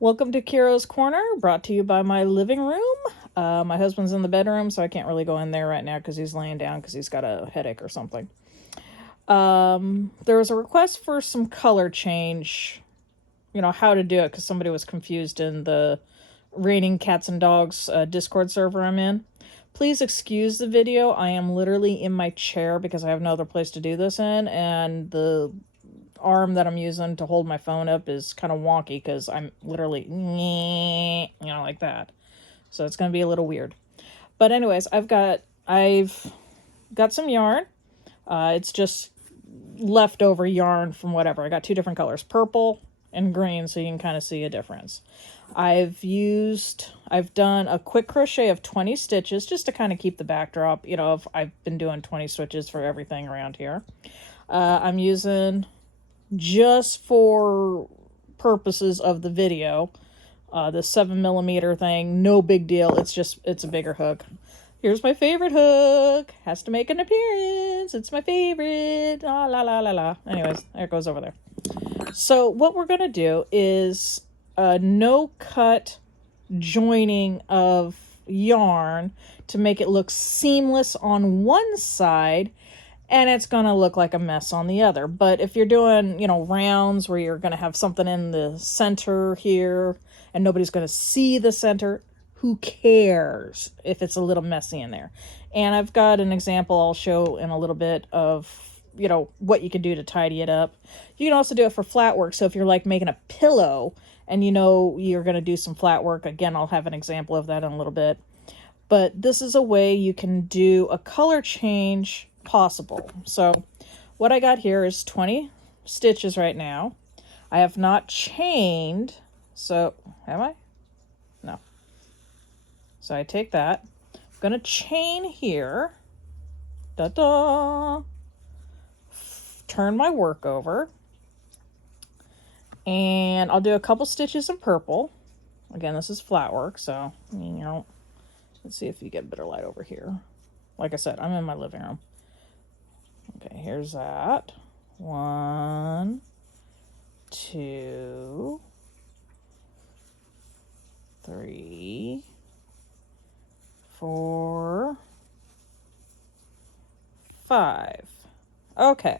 Welcome to Kiro's Corner, brought to you by my living room. My husband's in the bedroom, so I can't really go in there right now because he's laying down because he's got a headache or something. There was a request for some color change, how to do it, because somebody was confused in the Raining Cats and Dogs Discord server I'm in. Please excuse the video. I am literally in my chair because I have no other place to do this in, and the arm that I'm using to hold my phone up is kind of wonky because I'm literally, like that. So it's going to be a little weird. But anyways, I've got some yarn. It's just leftover yarn from whatever. I got two different colors, purple and green, so you can kind of see a difference. I've done a quick crochet of 20 stitches just to kind of keep the backdrop. I've been doing 20 stitches for everything around here. I'm using, just for purposes of the video, the 7mm thing. No big deal. It's a bigger hook. Here's my favorite hook. Has to make an appearance. It's my favorite. Ah, la la la la. Anyways, there it goes over there. So what we're gonna do is a no cut joining of yarn to make it look seamless on one side, and it's going to look like a mess on the other. But if you're doing, rounds where you're going to have something in the center here and nobody's going to see the center, who cares if it's a little messy in there? And I've got an example I'll show in a little bit of, what you can do to tidy it up. You can also do it for flat work. So if you're like making a pillow and you're going to do some flat work, again, I'll have an example of that in a little bit. But this is a way you can do a color change possible. So what I got here is 20 stitches right now. I have not chained, so have I? No. So I take that. I'm going to chain here. Da-da! Turn my work over. And I'll do a couple stitches in purple. Again, this is flat work, so, let's see if you get better light over here. Like I said, I'm in my living room. Okay, here's that. 1, 2, 3, 4, 5. Okay.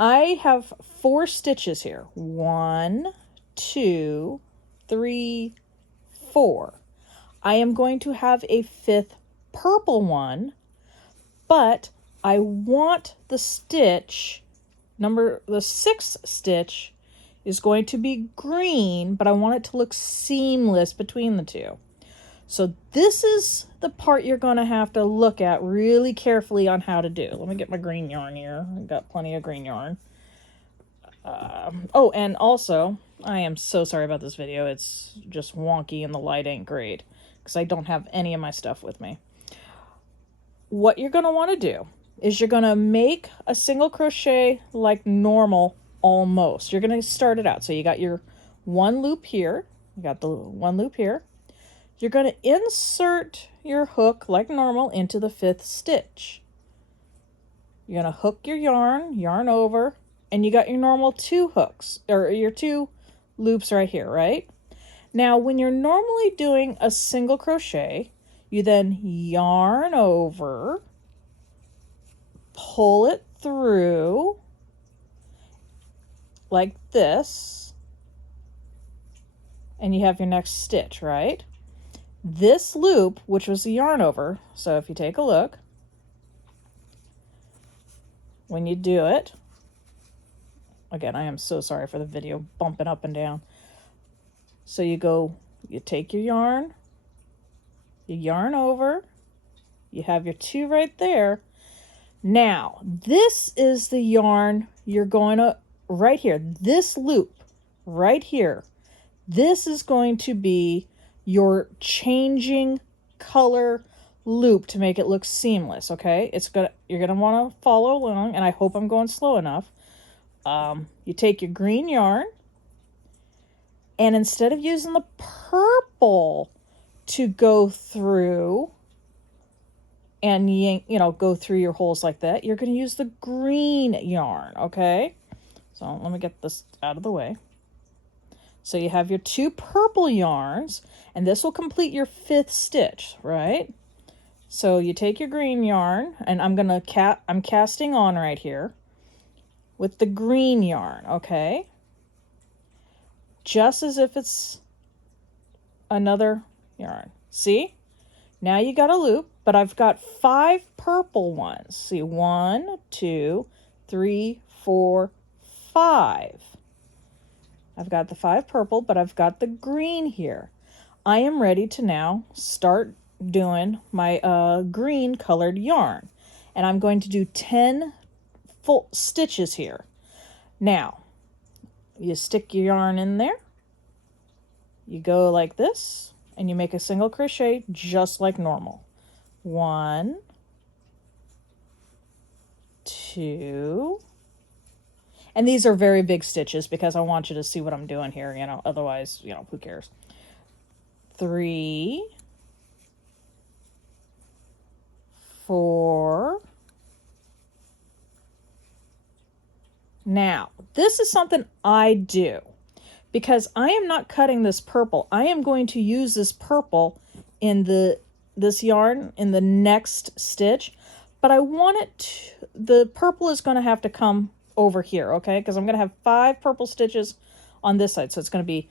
I have 4 stitches here. 1, 2, 3, 4. I am going to have a 5th purple one, but I want the stitch, the 6th stitch is going to be green, but I want it to look seamless between the two. So this is the part you're going to have to look at really carefully on how to do. Let me get my green yarn here. I've got plenty of green yarn. Oh, and also, I am so sorry about this video. It's just wonky and the light ain't great because I don't have any of my stuff with me. What you're going to want to do is you're going to make a single crochet like normal almost. You're going to start it out. So you got your one loop here. You got the one loop here. You're going to insert your hook like normal into the 5th stitch. You're going to hook your yarn over, and you got your normal 2 hooks, or your 2 loops right here, right? Now, when you're normally doing a single crochet, you then yarn over, pull it through like this, and you have your next stitch, right? This loop, which was the yarn over, so if you take a look, when you do it, again, I am so sorry for the video bumping up and down. So you take your yarn, you yarn over, you have your 2 right there. Now, this is the yarn you're going to, right here, this loop right here, this is going to be your changing color loop to make it look seamless, okay? You're gonna want to follow along, and I hope I'm going slow enough. You take your green yarn, and instead of using the purple to go through and go through your holes like that, you're going to use the green yarn, okay? So let me get this out of the way. So you have your 2 purple yarns, and this will complete your 5th stitch, right? So you take your green yarn, and I'm casting on right here with the green yarn, okay? Just as if it's another yarn. See? Now you got a loop, but I've got 5 purple ones. See, 1, 2, 3, 4, 5. I've got the 5 purple, but I've got the green here. I am ready to now start doing my green colored yarn. And I'm going to do 10 full stitches here. Now, you stick your yarn in there. You go like this, and you make a single crochet just like normal. 1, 2, and these are very big stitches because I want you to see what I'm doing here, you know, otherwise, you know, who cares? 3, 4. Now, this is something I do because I am not cutting this purple. I am going to use this purple in this yarn in the next stitch, but I want it the purple is going to have to come over here, okay? Because I'm going to have 5 purple stitches on this side. So it's going to be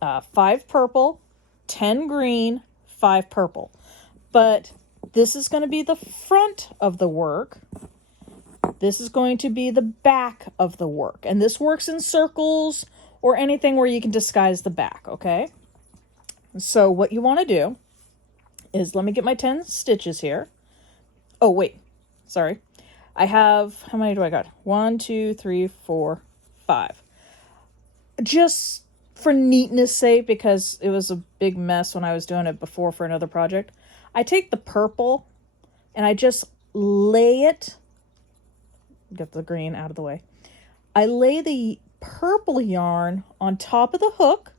5 purple, 10 green, 5 purple. But this is going to be the front of the work. This is going to be the back of the work. And this works in circles or anything where you can disguise the back, okay? So what you want to do is, let me get my 10 stitches here. Oh, wait. Sorry. I have, how many do I got? 1, 2, 3, 4, 5. Just for neatness sake, because it was a big mess when I was doing it before for another project, I take the purple and I just lay it, get the green out of the way. I lay the purple yarn on top of the hook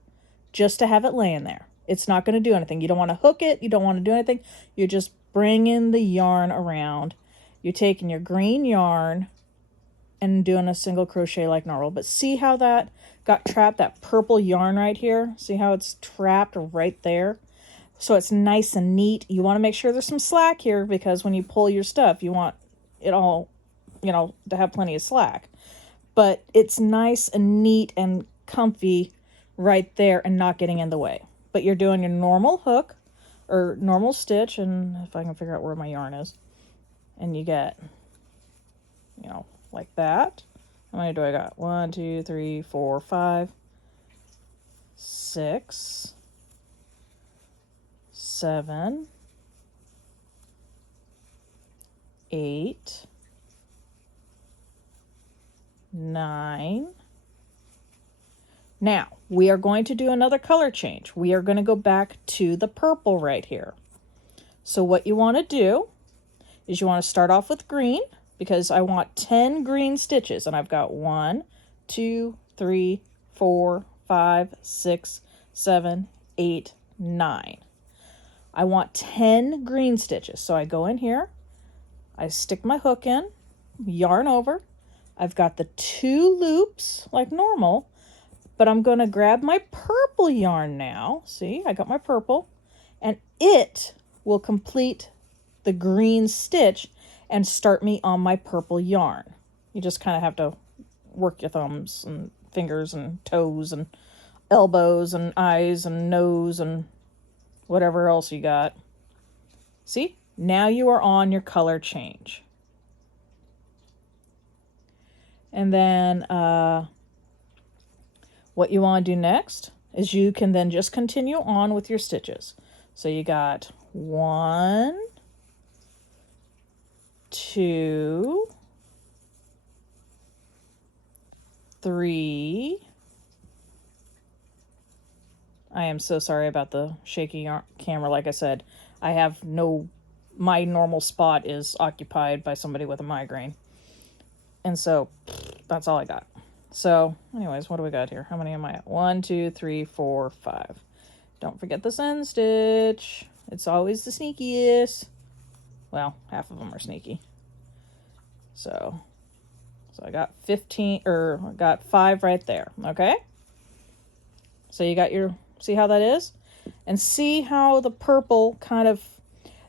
just to have it laying there. It's not going to do anything. You don't want to hook it. You don't want to do anything. You're just bringing the yarn around. You're taking your green yarn and doing a single crochet like normal. But see how that got trapped, that purple yarn right here? See how it's trapped right there? So it's nice and neat. You want to make sure there's some slack here because when you pull your stuff, you want it all, you know, to have plenty of slack. But it's nice and neat and comfy right there and not getting in the way. But you're doing your normal hook or normal stitch, and if I can figure out where my yarn is, and you get, you know, like that. How many do I got? 1, 2, 3, 4, 5, 6, 7, 8, 9. Now, we are going to do another color change. We are going to go back to the purple right here. So what you want to do is you want to start off with green because I want 10 green stitches. And I've got 1, 2, 3, 4, 5, 6, 7, 8, 9. I want 10 green stitches. So I go in here, I stick my hook in, yarn over. I've got the 2 loops like normal, but I'm going to grab my purple yarn now. See, I got my purple, and it will complete the green stitch and start me on my purple yarn. You just kind of have to work your thumbs and fingers and toes and elbows and eyes and nose and whatever else you got. See, now you are on your color change. And then what you want to do next is you can then just continue on with your stitches. So you got 1, 2, 3. I am so sorry about the shaky camera. Like I said, my normal spot is occupied by somebody with a migraine. And so that's all I got. So anyways, what do we got here? How many am I at? 1, 2, 3, 4, 5. Don't forget this end stitch. It's always the sneakiest. Well, half of them are sneaky. So I got 15, or I got 5 right there. Okay. So you got your, see how that is? And see how the purple kind of,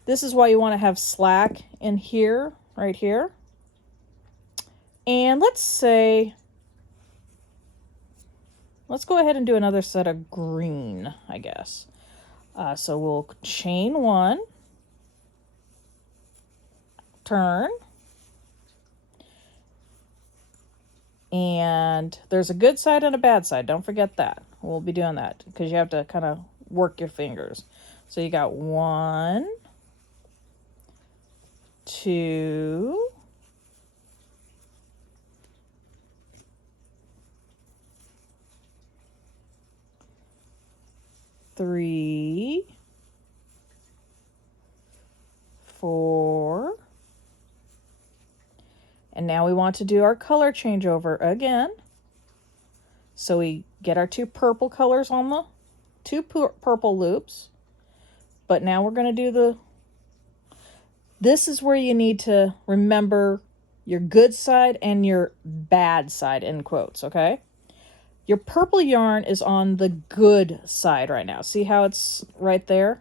this is why you want to have slack in here, right here. And let's say, let's go ahead and do another set of green, I guess. So we'll chain one, turn, and there's a good side and a bad side. Don't forget that. We'll be doing that because you have to kind of work your fingers. So you got 1, 2, 3, 4, and now we want to do our color changeover again. So we get our 2 purple colors on the 2 purple loops, but now we're going to do the, this is where you need to remember your good side and your bad side in quotes, okay? Your purple yarn is on the good side right now. See how it's right there?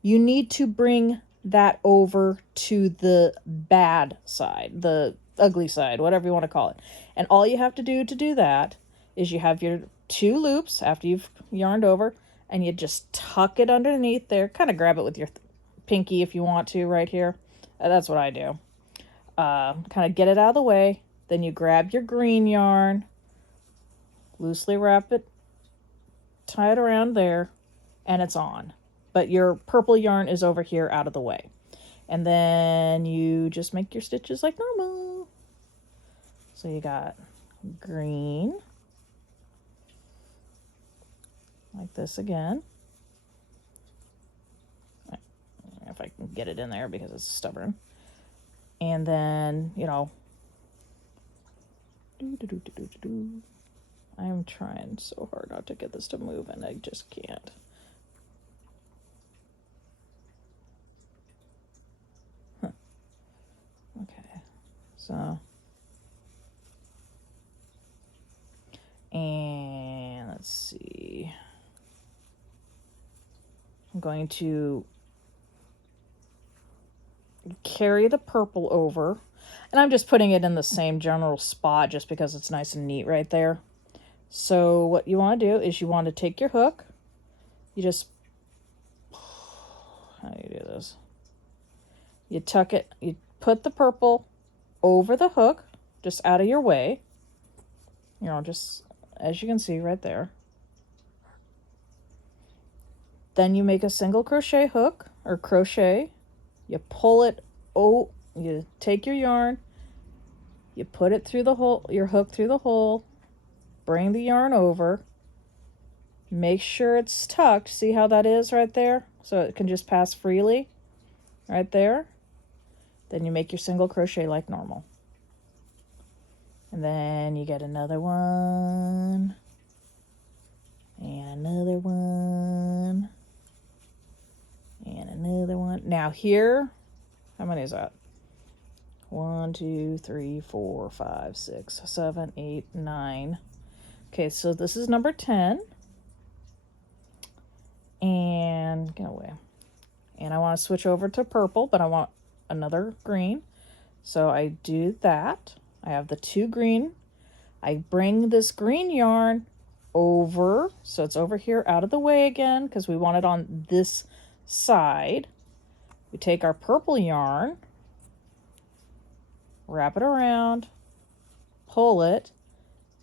You need to bring that over to the bad side, the ugly side, whatever you want to call it. And all you have to do that is you have your 2 loops after you've yarned over, and you just tuck it underneath there. Kind of grab it with your pinky if you want to right here. That's what I do. Kind of get it out of the way. Then you grab your green yarn, loosely wrap it, tie it around there, and it's on. But your purple yarn is over here out of the way. And then you just make your stitches like normal. So you got green, like this again. If I can get it in there because it's stubborn. And then, you know, I'm trying so hard not to get this to move and I just can't. Okay, so, and let's see. I'm going to carry the purple over, and I'm just putting it in the same general spot just because it's nice and neat right there. So what you want to do is you want to take your hook, you just, how do you do this? You tuck it, you put the purple over the hook, just out of your way, you know, just as you can see right there. Then you make a single crochet hook or crochet, you pull it, you take your yarn, you put it through the hole, your hook through the hole, bring the yarn over, make sure it's tucked. See how that is right there? So it can just pass freely right there. Then you make your single crochet like normal. And then you get another one, and another one, and another one. Now here, how many is that? 1, 2, 3, 4, 5, 6, 7, 8, 9. Okay, so this is number 10. And get away. And I want to switch over to purple, but I want another green. So I do that. I have the 2 green. I bring this green yarn over, so it's over here out of the way again because we want it on this side. We take our purple yarn, wrap it around, pull it,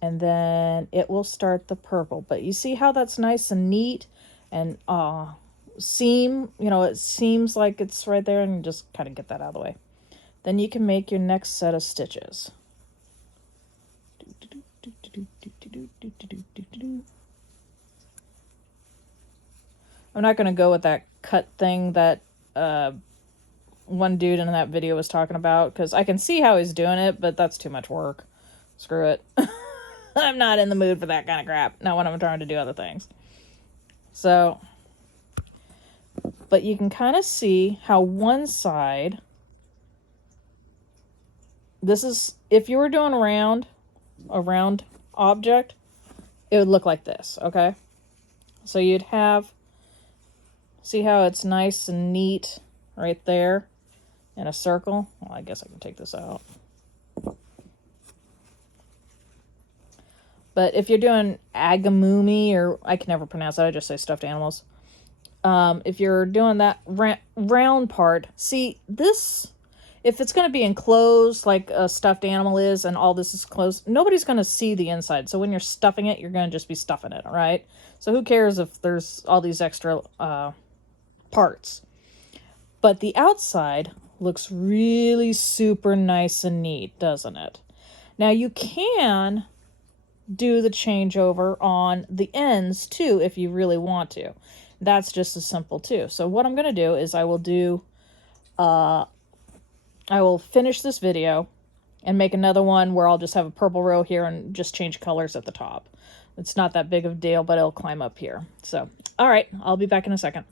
and then it will start the purple. But you see how that's nice and neat and seam, you know, it seems like it's right there, and you just kind of get that out of the way. Then you can make your next set of stitches. I'm not going to go with that cut thing that one dude in that video was talking about, because I can see how he's doing it, but that's too much work. Screw it. I'm not in the mood for that kind of crap, not when I'm trying to do other things. So, but you can kind of see how one side, this is, if you were doing a round object, it would look like this, okay? So you'd have, see how it's nice and neat right there in a circle? Well, I guess I can take this out. But if you're doing agamumi, or I can never pronounce it, I just say stuffed animals. If you're doing that round part, see this, if it's going to be enclosed like a stuffed animal is and all this is closed, nobody's going to see the inside. So when you're stuffing it, you're going to just be stuffing it, all right? So who cares if there's all these extra parts? But the outside looks really super nice and neat, doesn't it? Now you can do the changeover on the ends too if you really want to. That's just as simple too. So what I'm going to do is I will finish this video and make another one where I'll just have a purple row here and just change colors at the top. It's not that big of a deal, but it'll climb up here. So, all right, I'll be back in a second.